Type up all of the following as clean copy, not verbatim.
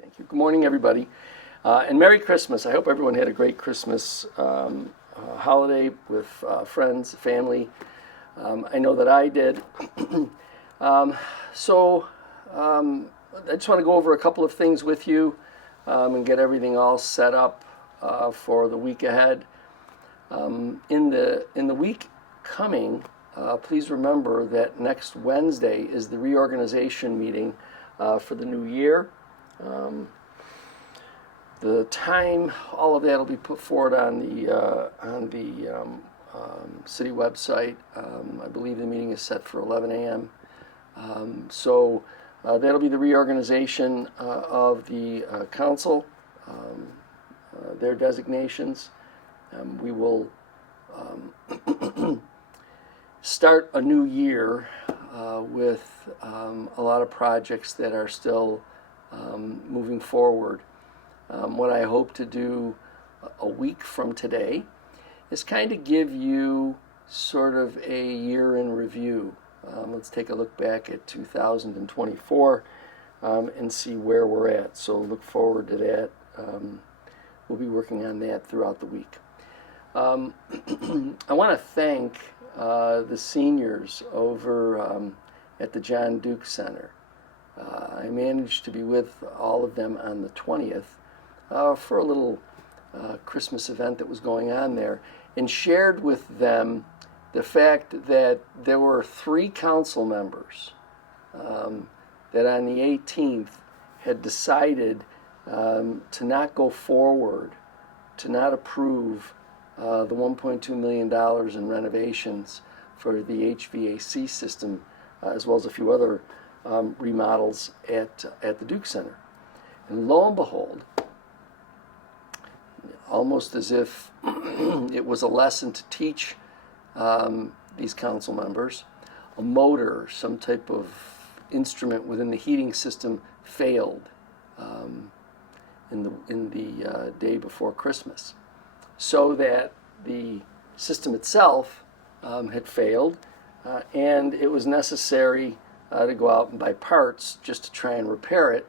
Thank you. Good morning, everybody, and Merry Christmas. I hope everyone had a great Christmas holiday with friends, family. I know that I did. So I just want to go over a couple of things with you and get everything all set up for the week ahead. In the week coming, please remember that next Wednesday is the reorganization meeting for the new year. The time, all of that will be put forward on the city website. I believe the meeting is set for 11 a.m. So that'll be the reorganization of the council, their designations. We will start a new year with a lot of projects that are still moving forward. What I hope to do a week from today is kind of give you sort of a year in review. Let's take a look back at 2024 and see where we're at. So look forward to that. We'll be working on that throughout the week. I want to thank the seniors over at the John Duke Center. I managed to be with all of them on the 20th for a little Christmas event that was going on there, and shared with them the fact that there were 3 council members that on the 18th had decided to not go forward, to not approve the $1.2 million in renovations for the HVAC system, as well as a few other remodels at the Duke Center. And lo and behold, almost as if it was a lesson to teach these council members, a motor, some type of instrument within the heating system failed in the day before Christmas, so that the system itself had failed, and it was necessary to go out and buy parts just to try and repair it,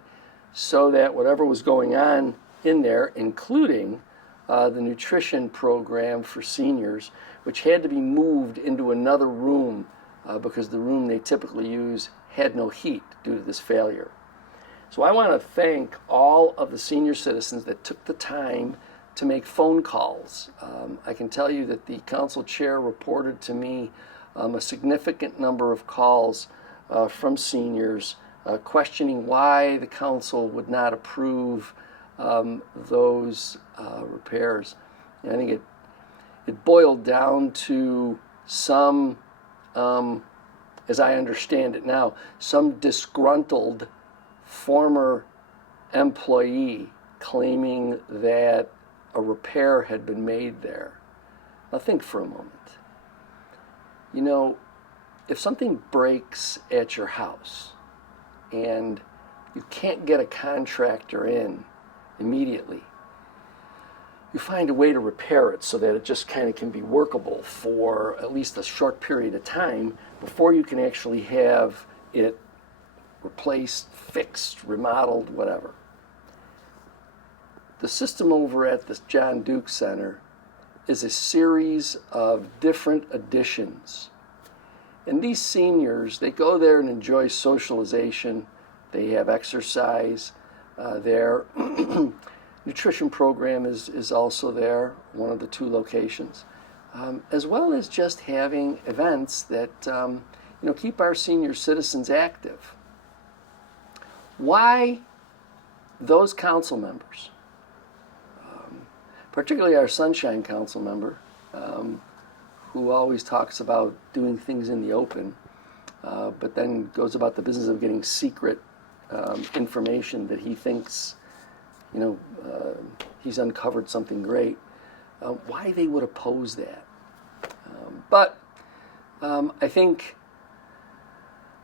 so that whatever was going on in there, including the nutrition program for seniors, which had to be moved into another room because the room they typically use had no heat due to this failure. So I want to thank all of the senior citizens that took the time to make phone calls. I can tell you that the council chair reported to me a significant number of calls from seniors questioning why the council would not approve those repairs. And I think it boiled down to some, as I understand it now, some disgruntled former employee claiming that a repair had been made there. Now think for a moment. You know, if something breaks at your house and you can't get a contractor in immediately, you find a way to repair it so that it just kind of can be workable for at least a short period of time before you can actually have it replaced, fixed, remodeled, whatever. The system over at the John Duke Center is a series of different additions. And these seniors, they go there and enjoy socialization. They have exercise there. Nutrition program is also there, one of the 2 locations, as well as just having events that keep our senior citizens active. Why those council members, particularly our Sunshine Council member, who always talks about doing things in the open, but then goes about the business of getting secret information that he thinks, he's uncovered something great, why they would oppose that. But I think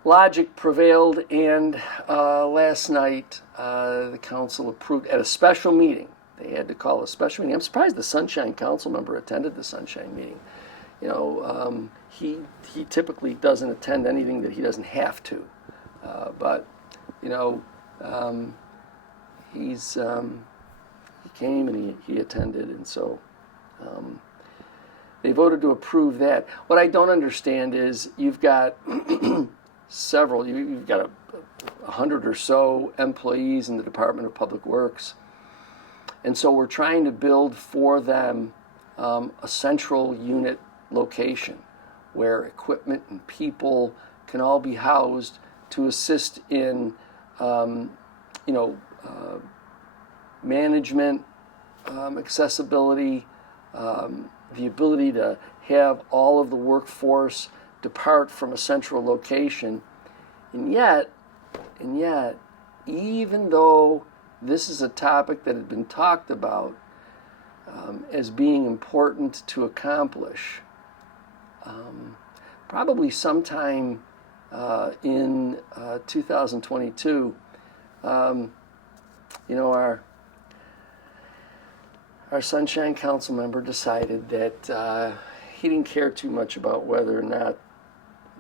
logic prevailed, and last night the council approved at a special meeting. They had to call a special meeting. I'm surprised the Sunshine Council member attended the Sunshine meeting. He typically doesn't attend anything that he doesn't have to, but he came and he attended, and so they voted to approve that. What I don't understand is you've got you've got 100 or so employees in the Department of Public Works, and so we're trying to build for them a central unit location where equipment and people can all be housed to assist in management, accessibility, the ability to have all of the workforce depart from a central location. And yet, even though this is a topic that had been talked about as being important to accomplish, probably sometime in 2022, our Sunshine Council member decided that he didn't care too much about whether or not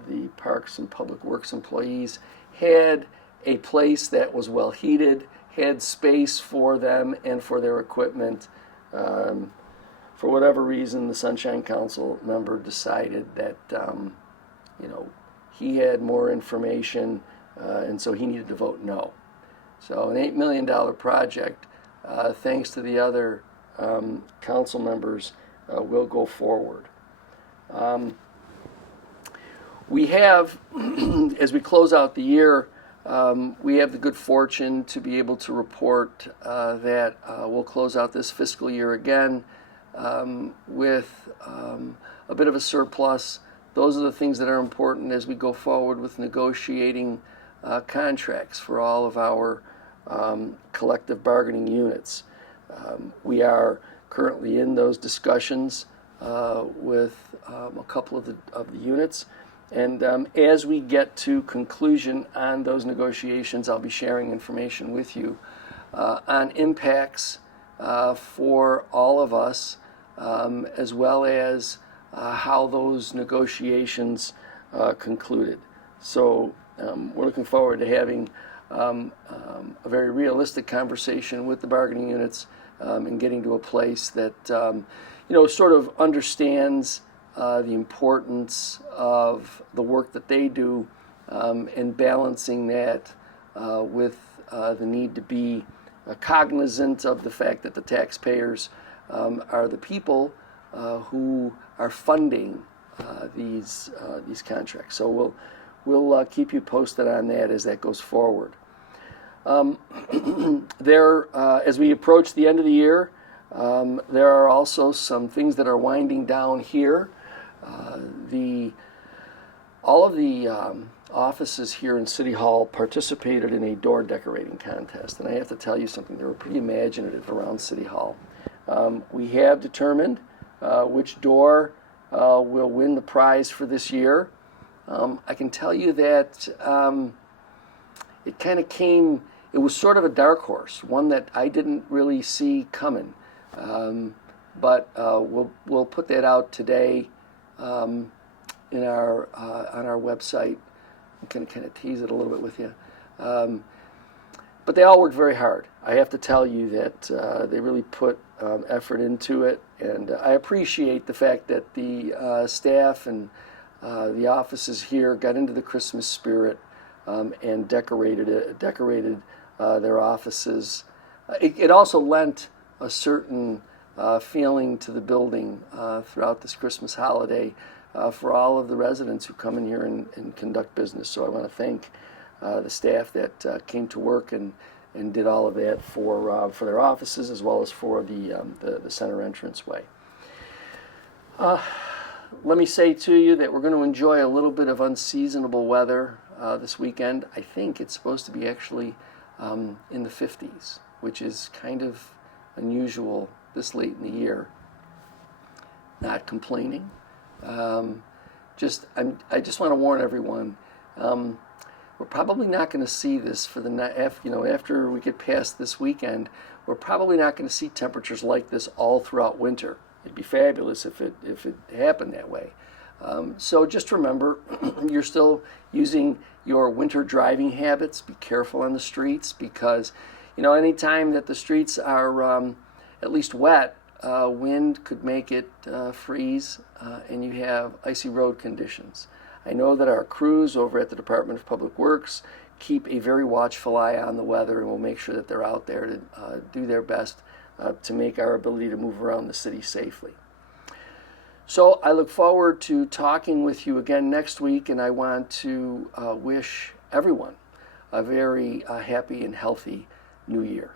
the Parks and Public Works employees had a place that was well heated, had space for them and for their equipment. For whatever reason, the Sunshine Council member decided that he had more information, and so he needed to vote no. So an $8 million project, thanks to the other council members, will go forward. We have, as we close out the year, we have the good fortune to be able to report that we'll close out this fiscal year again with a bit of a surplus. Those are the things that are important as we go forward with negotiating contracts for all of our collective bargaining units. We are currently in those discussions with a couple of the units, and as we get to conclusion on those negotiations, I'll be sharing information with you on impacts for all of us, as well as how those negotiations concluded. So we're looking forward to having a very realistic conversation with the bargaining units and getting to a place that sort of understands the importance of the work that they do and balancing that with the need to be cognizant of the fact that the taxpayers are the people who are funding these contracts. So we'll keep you posted on that as that goes forward. As we approach the end of the year, there are also some things that are winding down here. All of the offices here in City Hall participated in a door decorating contest, and I have to tell you something. They were pretty imaginative around City Hall. We have determined which door will win the prize for this year. I can tell you that it kind of came. It was sort of a dark horse, one that I didn't really see coming. But we'll put that out today on our website. I'm going to kind of tease it a little bit with you. But they all worked very hard. I have to tell you that they really put effort into it, and I appreciate the fact that the staff and the offices here got into the Christmas spirit and decorated their offices. It also lent a certain feeling to the building throughout this Christmas holiday for all of the residents who come in here and conduct business. So I want to thank the staff that came to work and did all of that for their offices as well as for the center entranceway. Let me say to you that we're going to enjoy a little bit of unseasonable weather this weekend. I think it's supposed to be actually in the 50s, which is kind of unusual this late in the year. Not complaining. I just want to warn everyone. We're probably not going to see this for after we get past this weekend. We're probably not going to see temperatures like this all throughout winter. It'd be fabulous if it happened that way. So just remember, you're still using your winter driving habits. Be careful on the streets because, anytime that the streets are at least wet, wind could make it freeze, and you have icy road conditions. I know that our crews over at the Department of Public Works keep a very watchful eye on the weather, and will make sure that they're out there to do their best to make our ability to move around the city safely. So I look forward to talking with you again next week, and I want to wish everyone a very happy and healthy new year.